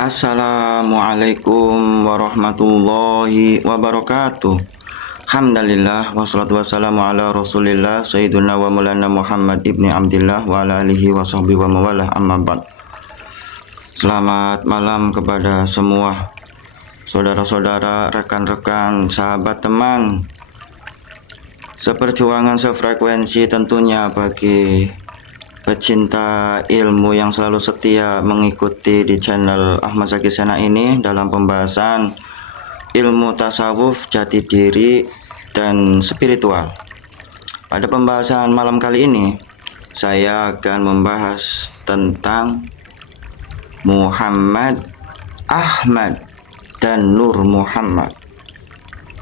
Assalamualaikum warahmatullahi wabarakatuh. Alhamdulillah wassalatu wassalamu ala Rasulillah Sayyiduna wa Maulana Muhammad ibni Abdillah wa ala alihi wa sahbihi wa mawalah, amma ba'd. Selamat malam kepada semua saudara-saudara, rekan-rekan, sahabat, teman seperjuangan, sefrekuensi tentunya bagi pecinta ilmu yang selalu setia mengikuti di channel Ahmad Zaki Sena ini dalam pembahasan ilmu tasawuf, jati diri, dan spiritual. Pada pembahasan malam kali ini saya akan membahas tentang Muhammad, Ahmad, dan Nur Muhammad.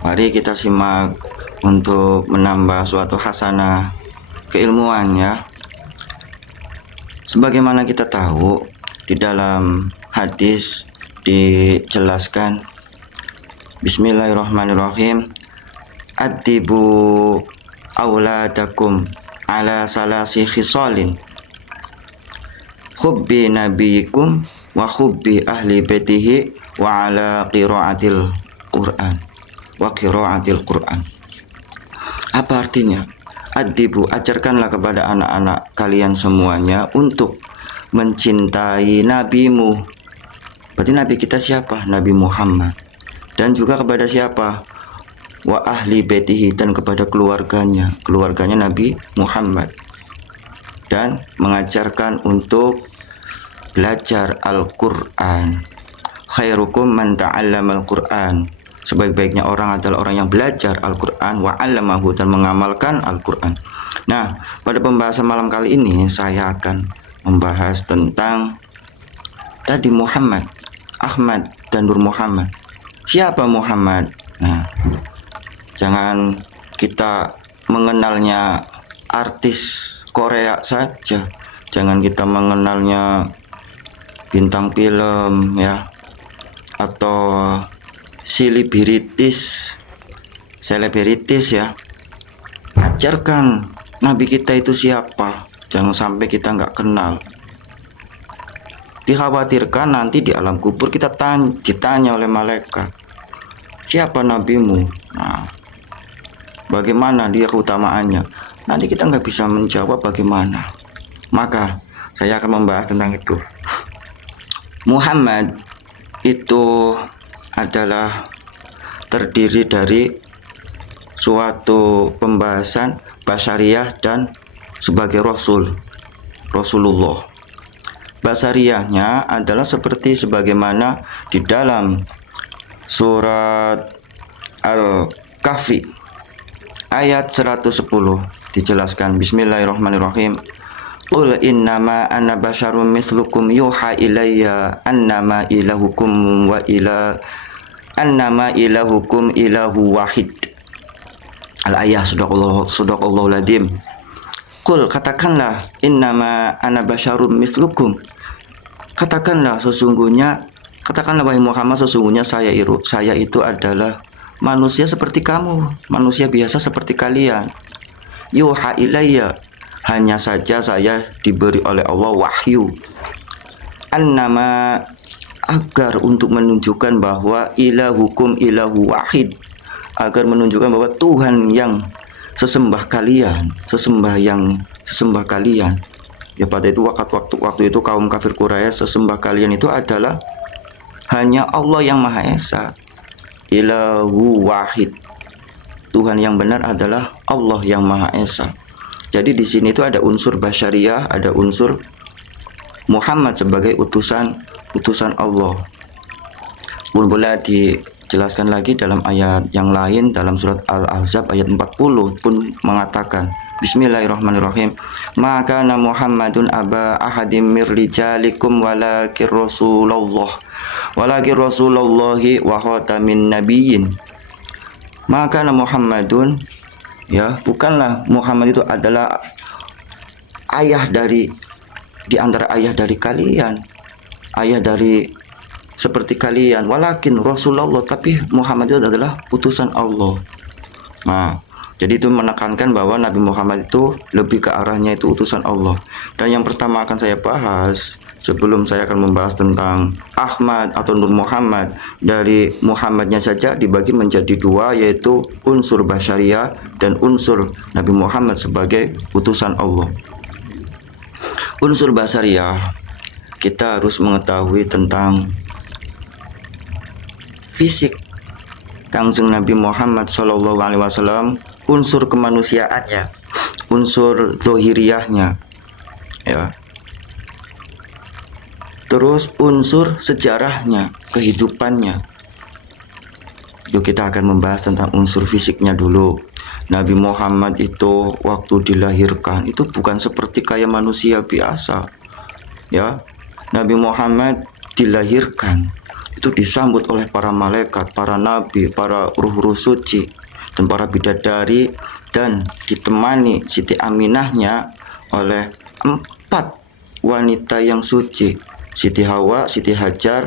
Mari kita simak untuk menambah suatu hasanah keilmuan ya. Sebagaimana kita tahu, di dalam hadis dijelaskan, Bismillahirrahmanirrahim, Addibu awladakum ala salasi khisalin, hubbi nabiyikum wa hubbi ahli baitihi wa ala qiraatil Qur'an wa qiraatil Qur'an. Apa artinya? Adibu, ajarkanlah kepada anak-anak kalian semuanya untuk mencintai nabimu. Berarti nabi kita siapa? Nabi Muhammad. Dan juga kepada siapa? Wa ahli baitihi, dan kepada keluarganya Nabi Muhammad. Dan mengajarkan untuk belajar Al-Quran. Khairukum man ta'allama Al-Quran. Sebaik-baiknya orang adalah orang yang belajar Al-Quran wa 'allamahu, dan mengamalkan Al-Quran. Nah, pada pembahasan malam kali ini saya akan membahas tentang tadi Muhammad, Ahmad, dan Nur Muhammad. Siapa Muhammad? Nah, jangan kita mengenalnya artis Korea saja, jangan kita mengenalnya bintang film ya, atau selebritis ya. Ajarkan nabi kita itu siapa, jangan sampai kita nggak kenal. Dikhawatirkan nanti di alam kubur kita ditanya oleh malaikat, siapa nabimu? Nah, bagaimana dia keutamaannya? Nanti kita nggak bisa menjawab bagaimana. Maka saya akan membahas tentang itu. Muhammad itu adalah terdiri dari suatu pembahasan basyariah dan sebagai Rasulullah. Basyariahnya adalah seperti sebagaimana di dalam surat Al-Kahfi ayat 110 dijelaskan, Bismillahirrahmanirrahim, Qul innama ana basyarum mislukum yuha ilayya annama ilahukum ilahu wahid. Al-ayah, sadaqallahu ladim. Qul, katakanlah, innama ana basyarum mislukum, katakanlah wahai Muhammad, sesungguhnya saya itu adalah manusia seperti kamu, manusia biasa seperti kalian. Yuha ilayya, hanya saja saya diberi oleh Allah wahyu, annama, agar untuk menunjukkan bahwa ilahukum ilahu wahid, agar menunjukkan bahwa Tuhan yang sesembah kalian ya. Pada itu waktu itu kaum kafir Quraisy, sesembah kalian itu adalah hanya Allah yang Maha Esa. Ilahu wahid, Tuhan yang benar adalah Allah yang Maha Esa. Jadi di sini itu ada unsur basyariah, ada unsur Muhammad sebagai utusan Allah. Pun boleh dijelaskan lagi dalam ayat yang lain, dalam surat Al-Ahzab ayat 40 pun mengatakan, Bismillahirrahmanirrahim, maka Muhammadun aba ahadim mir rijalikum walakin Rasulullahi wa khatamin nabiyyin. Maka Muhammadun, ya, bukanlah Muhammad itu adalah ayah di antara ayah dari kalian, ayah dari seperti kalian, walakin Rasulullah, tapi Muhammad itu adalah utusan Allah. Nah, Jadi itu menekankan bahwa Nabi Muhammad itu lebih ke arahnya itu utusan Allah. Dan yang pertama akan saya bahas sebelum saya akan membahas tentang Ahmad atau Nur Muhammad, dari Muhammadnya saja dibagi menjadi dua, yaitu unsur basyariah dan unsur Nabi Muhammad sebagai utusan Allah. Unsur basyariah, kita harus mengetahui tentang fisik Kangjeng Nabi Muhammad SAW, unsur kemanusiaannya, unsur zohiriyahnya, ya. Terus unsur sejarahnya, kehidupannya. Yuk kita akan membahas tentang unsur fisiknya dulu. Nabi Muhammad itu waktu dilahirkan itu bukan seperti kayak manusia biasa, ya. Nabi Muhammad dilahirkan itu disambut oleh para malaikat, para nabi, para ruh-ruh suci, dan para bidadari, dan ditemani Siti Aminahnya oleh 4 wanita yang suci, Siti Hawa, Siti Hajar,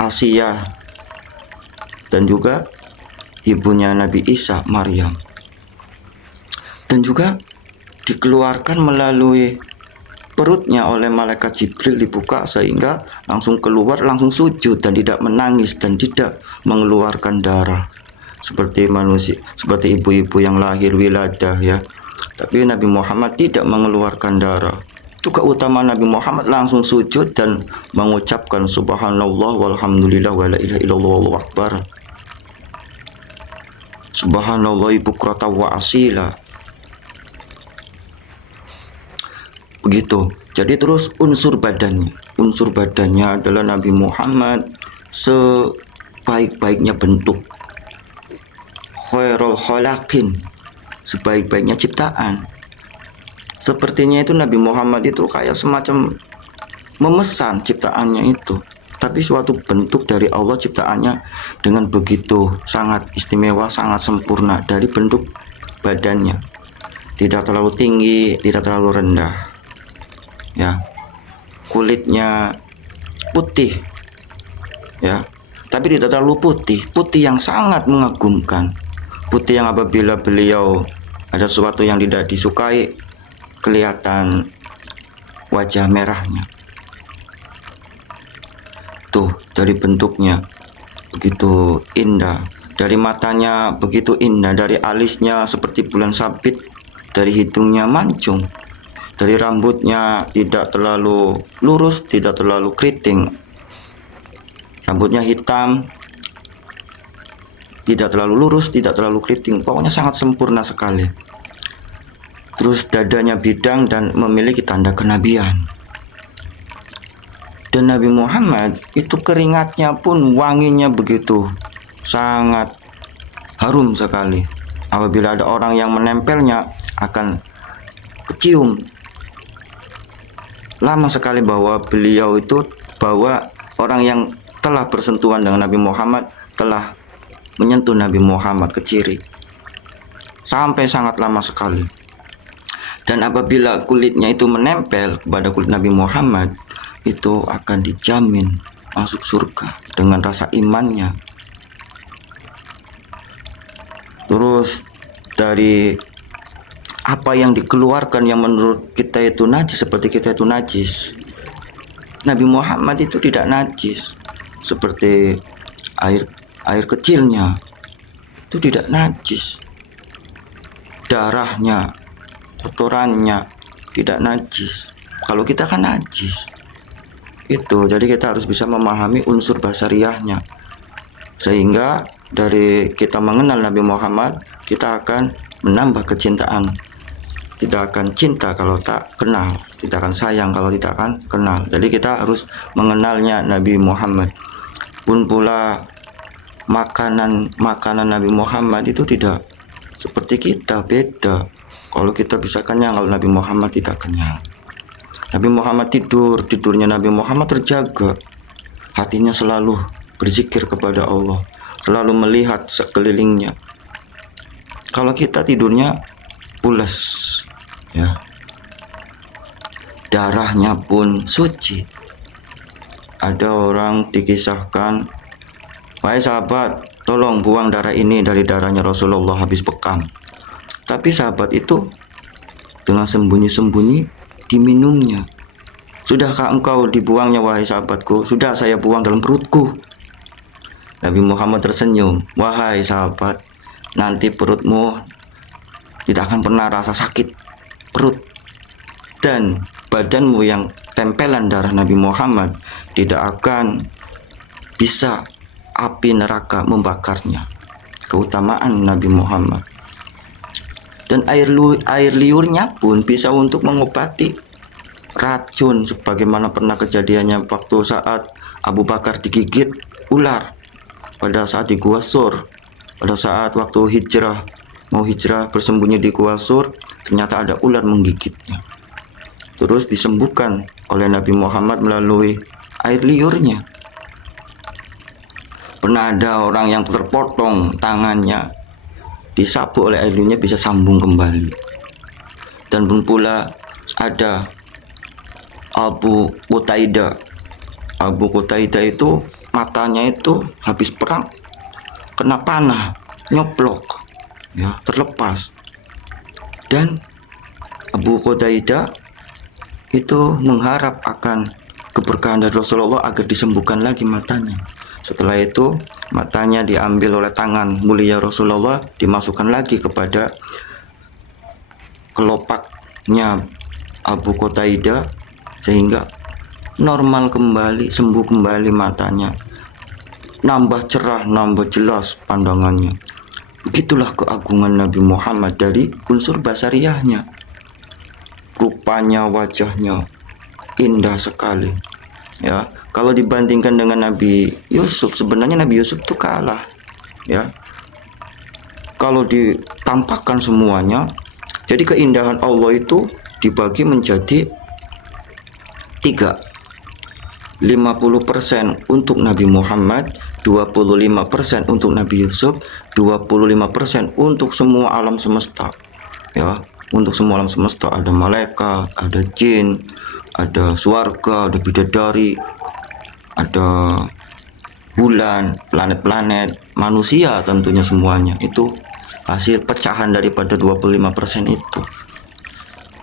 Asiyah, dan juga ibunya Nabi Isa, Maryam. Dan juga dikeluarkan melalui perutnya oleh malaikat Jibril, dibuka sehingga langsung keluar, langsung sujud dan tidak menangis dan tidak mengeluarkan darah seperti manusia, seperti ibu-ibu yang lahir wiladah, ya. Tapi Nabi Muhammad tidak mengeluarkan darah. Itu keutamaan Nabi Muhammad, langsung sujud dan mengucapkan subhanallah walhamdulillah wa la ilaha illallah wallahu akbar. Subhanallah bukratan wa asila. Begitu. Jadi terus unsur badannya adalah Nabi Muhammad sebaik-baiknya bentuk, khairul khalaqin, sebaik-baiknya ciptaan. Sepertinya itu Nabi Muhammad itu kayak semacam memesan ciptaannya itu, tapi suatu bentuk dari Allah ciptaannya dengan begitu sangat istimewa, sangat sempurna dari bentuk badannya. Tidak terlalu tinggi, tidak terlalu rendah, ya. Kulitnya putih, ya, tapi tidak terlalu putih, putih yang sangat mengagumkan, putih yang apabila beliau ada sesuatu yang tidak disukai kelihatan wajah merahnya. Tuh, dari bentuknya begitu indah, dari matanya begitu indah, dari alisnya seperti bulan sabit, dari hidungnya mancung, dari rambutnya tidak terlalu lurus, tidak terlalu keriting, rambutnya hitam, tidak terlalu lurus, tidak terlalu keriting, pokoknya sangat sempurna sekali. Terus dadanya bidang dan memiliki tanda kenabian. Dan Nabi Muhammad itu keringatnya pun wanginya begitu sangat harum sekali. Apabila ada orang yang menempelnya akan kecium lama sekali bahwa beliau itu, bahwa orang yang telah bersentuhan dengan Nabi Muhammad telah menyentuh Nabi Muhammad, keciri sampai sangat lama sekali. Dan apabila kulitnya itu menempel kepada kulit Nabi Muhammad, itu akan dijamin masuk surga dengan rasa imannya. Terus dari apa yang dikeluarkan yang menurut kita itu najis, seperti kita itu najis, Nabi Muhammad itu tidak najis. Seperti air kecilnya itu tidak najis, darahnya, kotorannya tidak najis. Kalau kita kan najis itu. Jadi kita harus bisa memahami unsur basariyahnya, sehingga dari kita mengenal Nabi Muhammad, kita akan menambah kecintaan. Tidak akan cinta kalau tak kenal, tidak akan sayang kalau tidak akan kenal. Jadi kita harus mengenalnya Nabi Muhammad. Pun pula makanan Nabi Muhammad itu tidak seperti kita, beda. Kalau kita bisa kenyang, kalau Nabi Muhammad tidak kenyang. Nabi Muhammad tidurnya Nabi Muhammad terjaga, hatinya selalu berzikir kepada Allah, selalu melihat sekelilingnya. Kalau kita tidurnya pulas, ya, darahnya pun suci. Ada orang dikisahkan, wahai sahabat, tolong buang darah ini dari darahnya Rasulullah habis bekam. Tapi sahabat itu dengan sembunyi-sembunyi diminumnya. Sudahkah engkau dibuangnya wahai sahabatku? Sudah, saya buang dalam perutku. Nabi Muhammad tersenyum. Wahai sahabat, nanti perutmu tidak akan pernah rasa sakit perut, dan badanmu yang tempelan darah Nabi Muhammad tidak akan bisa api neraka membakarnya. Keutamaan Nabi Muhammad. Dan air liurnya pun bisa untuk mengobati racun, sebagaimana pernah kejadiannya waktu saat Abu Bakar digigit ular pada saat di Gua Sur. Pada saat waktu mau hijrah bersembunyi di Gua Sur, ternyata ada ular menggigitnya. Terus disembuhkan oleh Nabi Muhammad melalui air liurnya. Pernah ada orang yang terpotong tangannya, disapu oleh air liurnya bisa sambung kembali. Dan pun pula ada Abu Qutaidah. Abu Qutaidah itu matanya itu habis perang kena panah, nyoplok, ya, terlepas. Dan Abu Qutaidah itu mengharap akan keberkahan dari Rasulullah agar disembuhkan lagi matanya. Setelah itu matanya diambil oleh tangan mulia Rasulullah, dimasukkan lagi kepada kelopaknya Abu Qutaidah sehingga normal kembali, sembuh kembali matanya, nambah cerah, nambah jelas pandangannya. Begitulah keagungan Nabi Muhammad dari unsur basariyahnya. Rupanya, wajahnya indah sekali, ya. Kalau dibandingkan dengan Nabi Yusuf, sebenarnya Nabi Yusuf itu kalah, ya. Kalau ditampakkan semuanya, jadi keindahan Allah itu dibagi menjadi 3. 50% untuk Nabi Muhammad, 25% untuk Nabi Yusuf, 25% untuk semua alam semesta, ya. Untuk semua alam semesta, ada malaikat, ada jin, ada swarga, ada bidadari, ada bulan, planet-planet, manusia, tentunya semuanya itu hasil pecahan daripada 25% itu.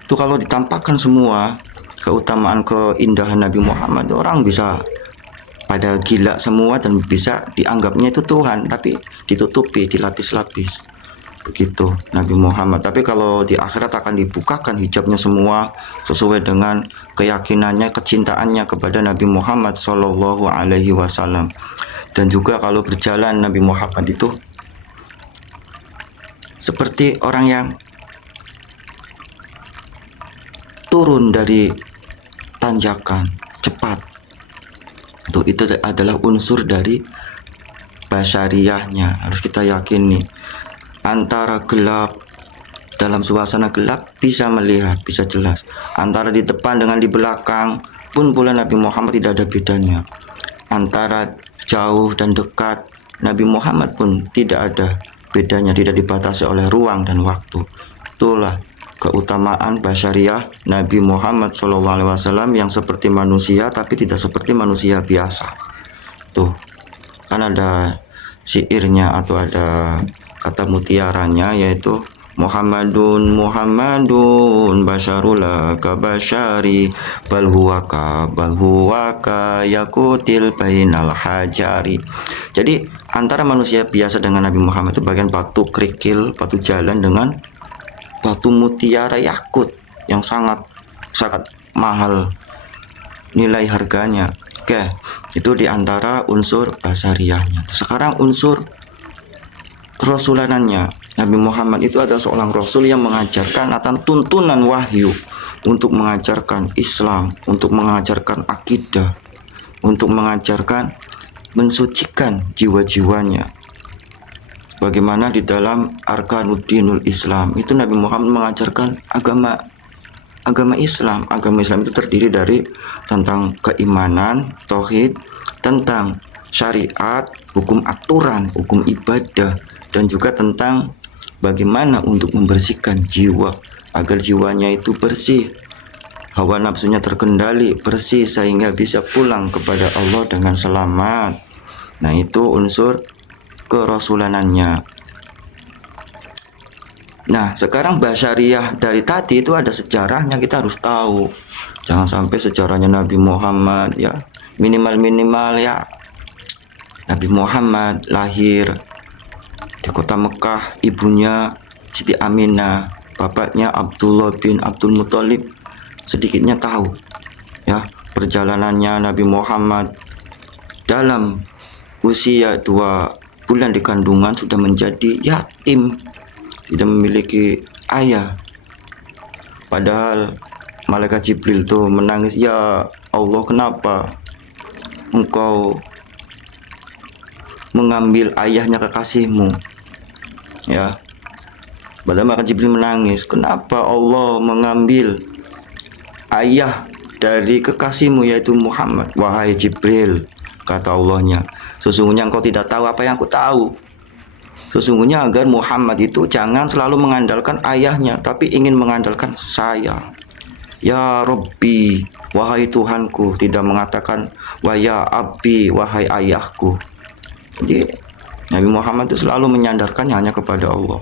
Itu kalau ditampakkan semua keutamaan, keindahan Nabi Muhammad, orang bisa pada gila semua dan bisa dianggapnya itu Tuhan, tapi ditutupi, dilapis-lapis. Begitu Nabi Muhammad. Tapi kalau di akhirat akan dibukakan hijabnya semua sesuai dengan keyakinannya, kecintaannya kepada Nabi Muhammad Shallallahu Alaihi Wasallam. Dan juga kalau berjalan Nabi Muhammad itu seperti orang yang turun dari tanjakan cepat. Itu adalah unsur dari basyariyahnya. Harus kita yakini. Antara gelap, dalam suasana gelap bisa melihat, bisa jelas. Antara di depan dengan di belakang pun pula Nabi Muhammad tidak ada bedanya. Antara jauh dan dekat, Nabi Muhammad pun tidak ada bedanya, tidak dibatasi oleh ruang dan waktu. Itulah keutamaan basyariah Nabi Muhammad SAW yang seperti manusia tapi tidak seperti manusia biasa. Tuh, kan ada syairnya atau ada kata mutiaranya, yaitu Muhammadun basyarula ka basyari bal huwa ka yakutil bainal hajari. Jadi antara manusia biasa dengan Nabi Muhammad itu bagian batu kerikil, batu jalan dengan batu mutiara yakut yang sangat mahal nilai harganya. Oke, itu diantara unsur basariyahnya. Sekarang unsur kerasulanannya. Nabi Muhammad itu adalah seorang rasul yang mengajarkan atau tuntunan wahyu untuk mengajarkan Islam, untuk mengajarkan akidah, untuk mengajarkan mensucikan jiwa-jiwanya. Bagaimana di dalam Arkanuddinul Islam itu Nabi Muhammad mengajarkan agama Islam. Agama Islam itu terdiri dari tentang keimanan, tauhid, tentang syariat, hukum aturan, hukum ibadah, dan juga tentang bagaimana untuk membersihkan jiwa agar jiwanya itu bersih, hawa nafsunya terkendali, bersih sehingga bisa pulang kepada Allah dengan selamat. Nah, itu unsur kerasulanannya. Nah, sekarang basyariah dari tadi itu ada sejarahnya, kita harus tahu. Jangan sampai sejarahnya Nabi Muhammad ya, minimal ya. Nabi Muhammad lahir di kota Mekah, ibunya Siti Aminah, bapaknya Abdullah bin Abdul Muthalib. Sedikitnya tahu ya perjalanannya Nabi Muhammad dalam usia 2 bulan di kandungan sudah menjadi yatim, tidak memiliki ayah. Padahal malaikat Jibril tuh menangis, ya Allah, kenapa engkau mengambil ayahnya kekasihmu ya. Padahal malaikat Jibril menangis, kenapa Allah mengambil ayah dari kekasihmu yaitu Muhammad. Wahai Jibril, kata Allahnya, sesungguhnya engkau tidak tahu apa yang aku tahu. Sesungguhnya agar Muhammad itu jangan selalu mengandalkan ayahnya, tapi ingin mengandalkan saya. Ya Rabbi, wahai Tuhanku, tidak mengatakan wa ya Abbi, wahai ayahku. Jadi Nabi Muhammad itu selalu menyandarkannya hanya kepada Allah.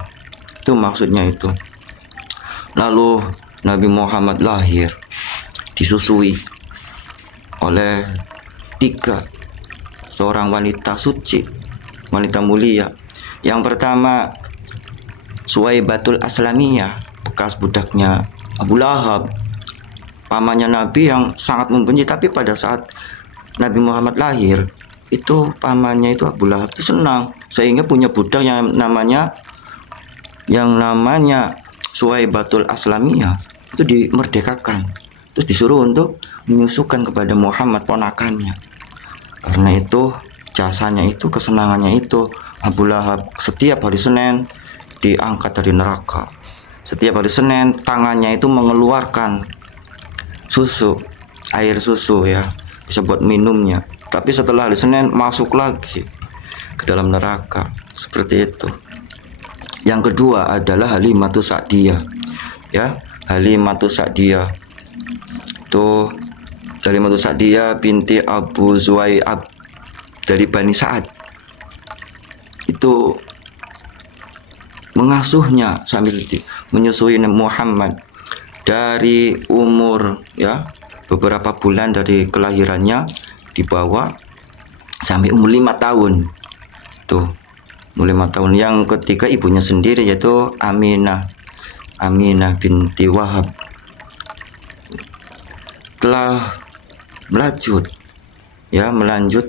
Itu maksudnya itu. Lalu Nabi Muhammad lahir disusui oleh 3 seorang wanita suci, wanita mulia. Yang pertama Suwaibatul Aslamiyah, bekas budaknya Abu Lahab, pamannya Nabi yang sangat membenci. Tapi pada saat Nabi Muhammad lahir, itu pamannya itu Abu Lahab itu senang, sehingga punya budak yang namanya Suwaibatul Aslamiyah itu dimerdekakan, terus disuruh untuk menyusukan kepada Muhammad ponakannya. Karena itu jasanya itu, kesenangannya itu, Abu Lahab setiap hari Senin diangkat dari neraka. Setiap hari Senin tangannya itu mengeluarkan susu, air susu ya, bisa buat minumnya. Tapi setelah hari Senin masuk lagi ke dalam neraka. Seperti itu. Yang kedua adalah Halimatus Sa'diyah ya, Halimatus Sa'diyah itu Halimatus Sa'diyah binti Abu Zuwai'ab dari Bani Sa'ad. Itu mengasuhnya sambil menyusui Muhammad dari umur ya beberapa bulan dari kelahirannya, dibawa sampai umur 5 tahun. Tuh, umur 5 tahun. Yang ketiga ibunya sendiri yaitu Aminah binti Wahab. Telah melanjut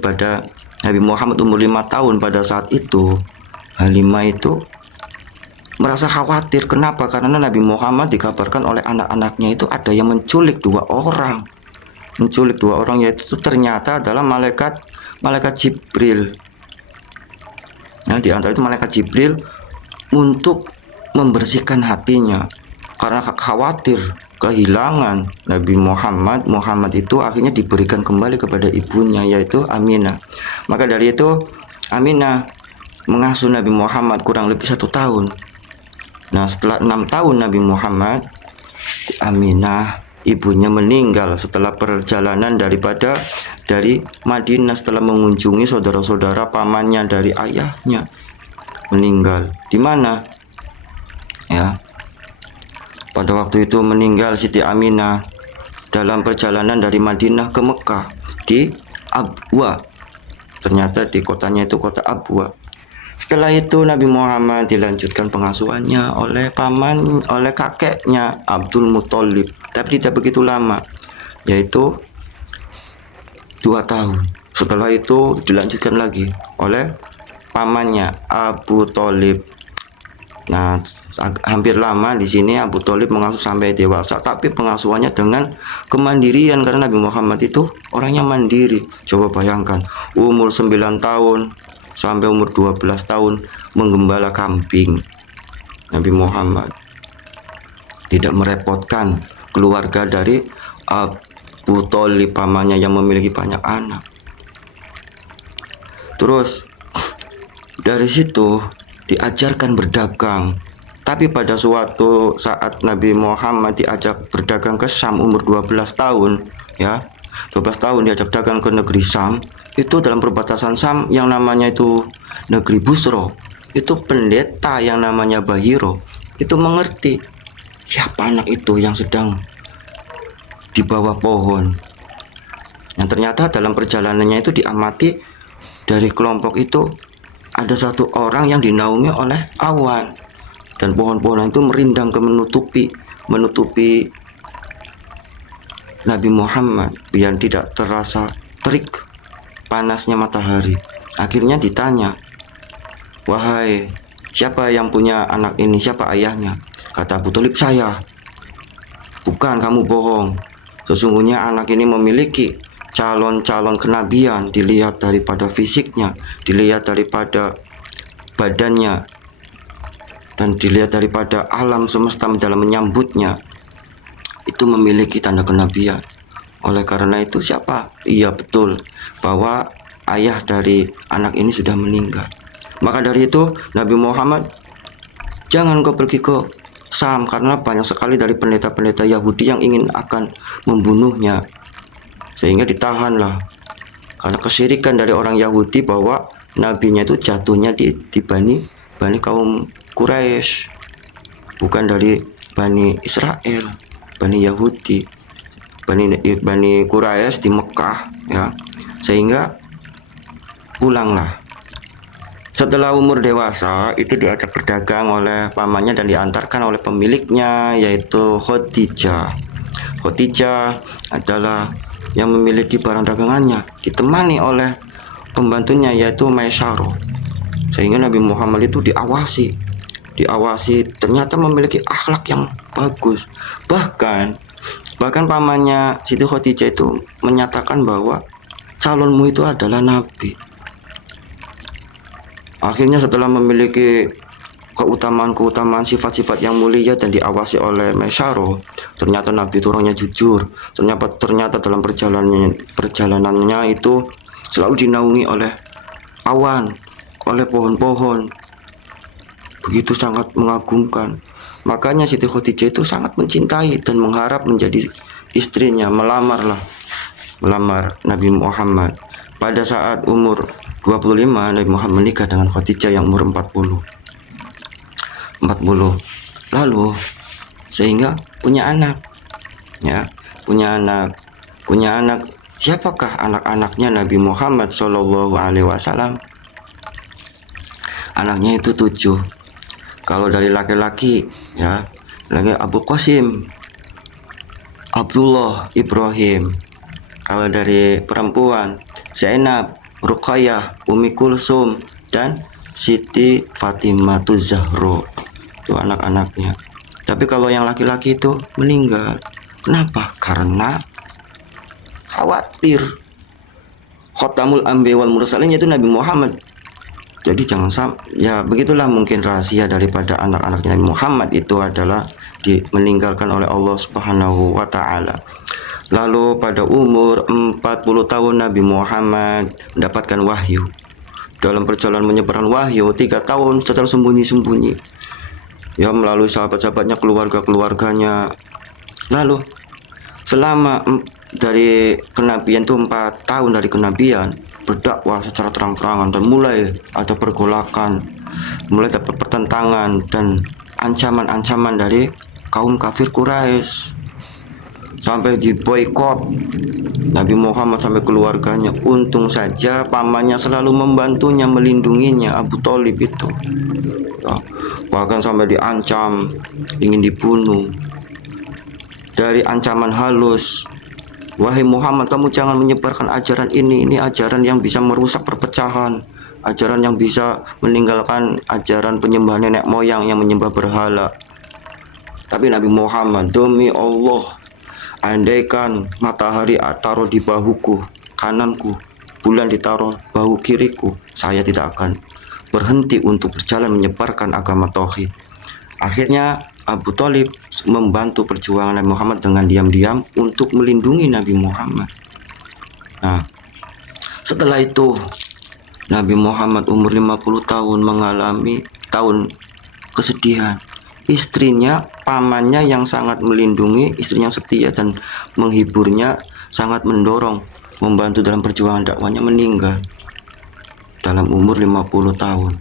pada Nabi Muhammad umur 5 tahun. Pada saat itu Halimah itu merasa khawatir. Kenapa? Karena Nabi Muhammad dikabarkan oleh anak-anaknya itu ada yang menculik 2 orang. Yaitu ternyata adalah malaikat Jibril. Nah, di antara itu malaikat Jibril untuk membersihkan hatinya karena khawatir kehilangan Nabi Muhammad. Muhammad itu akhirnya diberikan kembali kepada ibunya yaitu Aminah. Maka dari itu Aminah mengasuh Nabi Muhammad kurang lebih 1 tahun. Nah, setelah 6 tahun Nabi Muhammad, Aminah ibunya meninggal setelah perjalanan dari Madinah, setelah mengunjungi saudara-saudara pamannya dari ayahnya. Meninggal di mana ya? Pada waktu itu meninggal Siti Aminah dalam perjalanan dari Madinah ke Mekah di Abwa. Ternyata di kotanya itu kota Abwa. Setelah itu Nabi Muhammad dilanjutkan pengasuhannya oleh kakeknya Abdul Muthalib, tapi tidak begitu lama, yaitu 2 tahun. Setelah itu dilanjutkan lagi oleh pamannya Abu Thalib. Nah, hampir lama di sini Abu Thalib mengasuh sampai dewasa, tapi pengasuhannya dengan kemandirian karena Nabi Muhammad itu orangnya mandiri. Coba bayangkan, umur 9 tahun sampai umur 12 tahun menggembala kambing. Nabi Muhammad tidak merepotkan keluarga dari Abu Thalib, pamannya yang memiliki banyak anak. Terus dari situ diajarkan berdagang. Tapi pada suatu saat Nabi Muhammad diajak berdagang ke Syam umur 12 tahun ya. 12 tahun diajak dagang ke negeri Syam. Itu dalam perbatasan Syam yang namanya itu negeri Busro. Itu pendeta yang namanya Bahiro itu mengerti siapa anak itu yang sedang di bawah pohon. Yang ternyata dalam perjalanannya itu diamati dari kelompok itu ada satu orang yang dinaungi oleh awan, dan pohon-pohon itu merindang ke menutupi Nabi Muhammad biar tidak terasa terik panasnya matahari. Akhirnya ditanya, wahai, siapa yang punya anak ini, siapa ayahnya? Kata Abu Thalib, saya. Bukan, kamu bohong. Sesungguhnya anak ini memiliki calon-calon kenabian, dilihat daripada fisiknya, dilihat daripada badannya, dan dilihat daripada alam semesta dalam menyambutnya, itu memiliki tanda kenabian. Oleh karena itu siapa? Iya betul bahwa ayah dari anak ini sudah meninggal. Maka dari itu Nabi Muhammad, jangan kau pergi ke Sam, karena banyak sekali dari pendeta-pendeta Yahudi yang ingin akan membunuhnya, sehingga ditahanlah karena kesyirikan dari orang Yahudi bahwa nabinya itu jatuhnya di Bani kaum Quraisy, bukan dari Bani Israel, Bani Yahudi, Bani Quraisy di Mekah ya. Sehingga pulanglah. Setelah umur dewasa itu diajak berdagang oleh pamannya dan diantarkan oleh pemiliknya, yaitu Khadijah. Khadijah adalah yang memiliki barang dagangannya, ditemani oleh pembantunya yaitu Maisaroh. Sehingga Nabi Muhammad itu diawasi, ternyata memiliki akhlak yang bagus. Bahkan pamannya Siti Khadijah itu menyatakan bahwa calonmu itu adalah nabi. Akhirnya setelah memiliki keutamaan sifat-sifat yang mulia dan diawasi oleh Maisaroh, ternyata Nabi itu orangnya jujur. Ternyata dalam perjalanannya itu selalu dinaungi oleh awan, oleh pohon-pohon. Begitu sangat mengagumkan. Makanya Siti Khadijah itu sangat mencintai dan mengharap menjadi istrinya, melamar Nabi Muhammad. Pada saat umur 25 Nabi Muhammad menikah dengan Khadijah yang umur 40. Lalu sehingga punya anak. Siapakah anak-anaknya Nabi Muhammad Shallallahu Alaihi Wasallam? Anaknya itu 7. Kalau dari laki-laki ya, lagi Abu Qasim, Abdullah, Ibrahim. Kalau dari perempuan, Zainab, Ruqayyah, Umi Kulsum, dan Siti Fatimah Zahra. Itu anak-anaknya. Tapi kalau yang laki-laki itu meninggal. Kenapa? Karena khawatir Khotamul Anbiya wal Mursalin, yaitu Nabi Muhammad. Jadi jangan sampai, ya begitulah mungkin rahasia daripada anak-anaknya Nabi Muhammad itu adalah meninggalkan oleh Allah Subhanahu wa Ta'ala. Lalu pada umur 40 tahun Nabi Muhammad mendapatkan wahyu. Dalam perjalanan menyebarkan wahyu 3 tahun secara sembunyi-sembunyi, ya, melalui sahabat-sahabatnya, keluarganya. Lalu selama dari kenabian itu 4 tahun dari kenabian, berdakwah secara terang-terangan, dan mulai ada pergolakan, mulai ada pertentangan dan ancaman-ancaman dari kaum kafir Quraisy, sampai diboikot Nabi Muhammad sampai keluarganya. Untung saja pamannya selalu membantunya, melindunginya, Abu Thalib itu ya, bahkan sampai diancam ingin dibunuh. Dari ancaman halus, wahai Muhammad, kamu jangan menyebarkan ajaran ini ajaran yang bisa merusak perpecahan, ajaran yang bisa meninggalkan ajaran penyembahan nenek moyang yang menyembah berhala. Tapi Nabi Muhammad, demi Allah, andaikan matahari taruh di bahuku kananku, bulan ditaruh bahu kiriku, saya tidak akan berhenti untuk berjalan menyebarkan agama tauhid. Akhirnya Abu Thalib membantu perjuangan Nabi Muhammad dengan diam-diam untuk melindungi Nabi Muhammad. Nah, setelah itu Nabi Muhammad umur 50 tahun mengalami tahun kesedihan. Istrinya, pamannya yang sangat melindungi, istrinya setia dan menghiburnya, sangat mendorong, membantu dalam perjuangan dakwanya, meninggal dalam umur 50 tahun.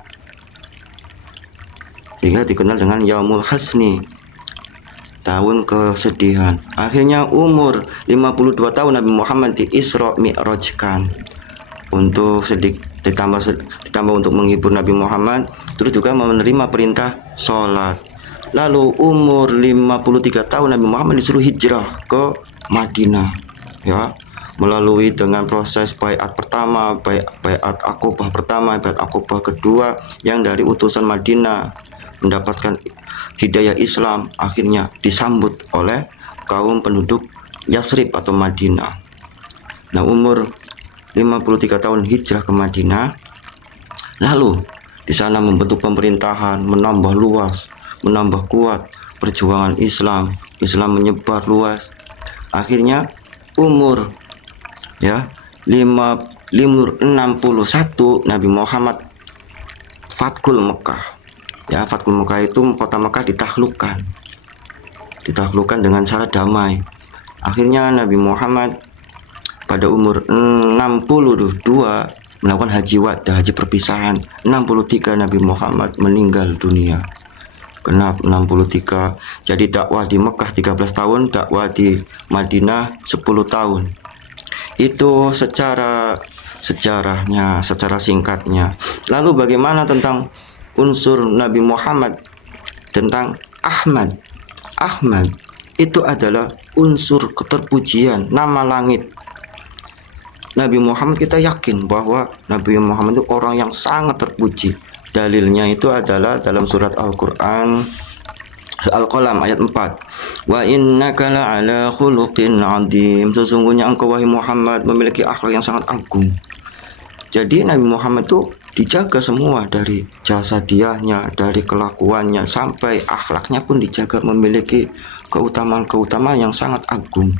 sehingga dikenal dengan Yaumul Hasni, tahun kesedihan. Akhirnya umur 52 tahun Nabi Muhammad di Isra Mi'rajkan untuk ditambah untuk menghibur Nabi Muhammad, terus juga menerima perintah sholat. Lalu umur 53 tahun Nabi Muhammad disuruh hijrah ke Madinah, ya, melalui dengan proses baiat pertama, baiat Aqobah pertama, baiat Aqobah kedua, yang dari utusan Madinah mendapatkan hidayah Islam, akhirnya disambut oleh kaum penduduk Yasrib atau Madinah. Nah, umur 53 tahun hijrah ke Madinah, lalu di sana membentuk pemerintahan, menambah luas, menambah kuat perjuangan Islam. Islam menyebar luas. Akhirnya umur 61 Nabi Muhammad Fathul Mekah. Ya, Fathul Mekah itu kota Mekah ditaklukkan dengan cara damai. Akhirnya Nabi Muhammad pada umur 62 melakukan haji wada, haji perpisahan. 63 Nabi Muhammad meninggal dunia. Kenapa 63? Jadi dakwah di Mekah 13 tahun, dakwah di Madinah 10 tahun. Itu secara sejarahnya, secara singkatnya. Lalu bagaimana tentang unsur Nabi Muhammad, tentang Ahmad? Ahmad itu adalah unsur keterpujian, nama langit. Nabi Muhammad, kita yakin bahwa Nabi Muhammad itu orang yang sangat terpuji. Dalilnya itu adalah dalam surat Al-Quran Al-Qalam ayat 4. Wa innaka la'ala khuluqin 'adzim. Sesungguhnya engkau wahai Muhammad memiliki akhlak yang sangat agung. Jadi Nabi Muhammad itu dijaga semua, dari jasadiahnya, dari kelakuannya, sampai akhlaknya pun dijaga, memiliki keutamaan-keutamaan yang sangat agung.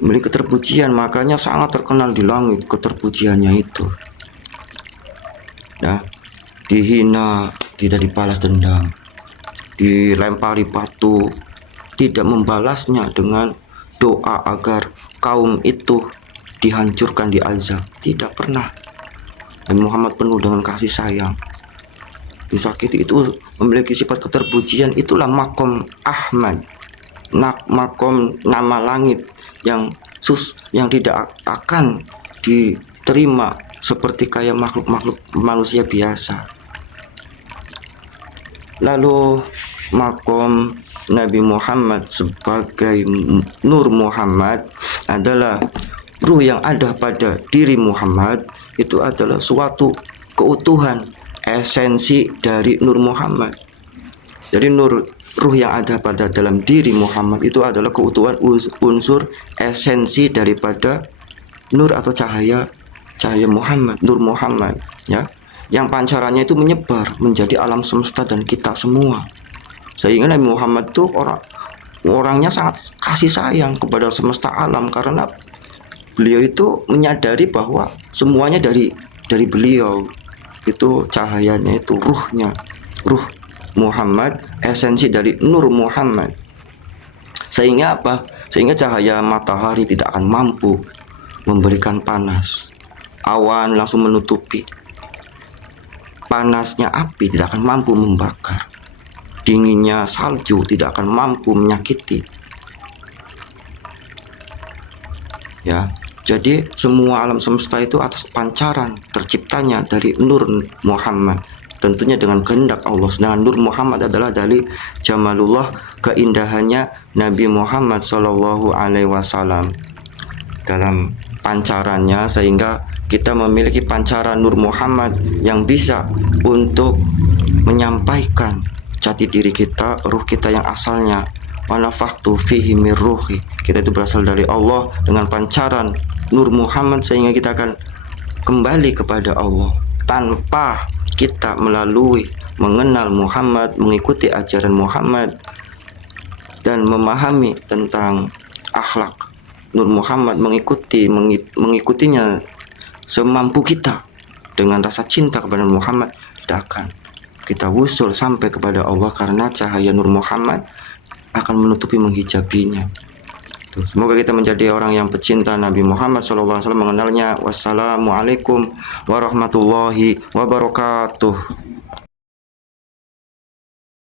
Memiliki keterpujian, makanya sangat terkenal di langit keterpujiannya itu. Ya, dihina tidak dibalas dendam, dilempari batu tidak membalasnya dengan doa agar kaum itu dihancurkan, diazab. Tidak pernah. Nabi Muhammad penuh dengan kasih sayang, disakiti itu memiliki sifat keterpujian. Itulah makom Ahmad, makom nama langit yang tidak akan diterima seperti kayak makhluk manusia biasa. Lalu makom Nabi Muhammad sebagai Nur Muhammad adalah ruh yang ada pada diri Muhammad. Itu adalah suatu keutuhan, esensi dari Nur Muhammad. Jadi ruh yang ada pada dalam diri Muhammad itu adalah keutuhan, unsur esensi daripada nur atau cahaya Muhammad, Nur Muhammad, ya, yang pancarannya itu menyebar menjadi alam semesta dan kita semua. Sehingga Nabi Muhammad itu orangnya sangat kasih sayang kepada semesta alam, karena beliau itu menyadari bahwa semuanya dari beliau. Itu cahayanya, itu ruhnya, ruh Muhammad, esensi dari Nur Muhammad. Sehingga apa? Sehingga cahaya matahari tidak akan mampu memberikan panas. Awan langsung menutupi. Panasnya api tidak akan mampu membakar. Dinginnya salju tidak akan mampu menyakiti. Ya, jadi semua alam semesta itu atas pancaran terciptanya dari Nur Muhammad. Tentunya dengan kehendak Allah. Sedangkan Nur Muhammad adalah dari Jamalullah, keindahannya Nabi Muhammad Shallallahu Alaihi Wasallam dalam pancarannya, sehingga kita memiliki pancaran Nur Muhammad yang bisa untuk menyampaikan jati diri kita, ruh kita yang asalnya. Wa nafakhtu fihi min ruhi. Kita itu berasal dari Allah dengan pancaran Nur Muhammad, sehingga kita akan kembali kepada Allah tanpa kita melalui mengenal Muhammad, mengikuti ajaran Muhammad, dan memahami tentang akhlak Nur Muhammad, mengikutinya semampu kita dengan rasa cinta kepada Muhammad. Tidak akan kita wusul sampai kepada Allah, karena cahaya Nur Muhammad akan menutupi, menghijabinya. Semoga kita menjadi orang yang pecinta Nabi Muhammad SAW, mengenalnya. Wassalamualaikum warahmatullahi wabarakatuh.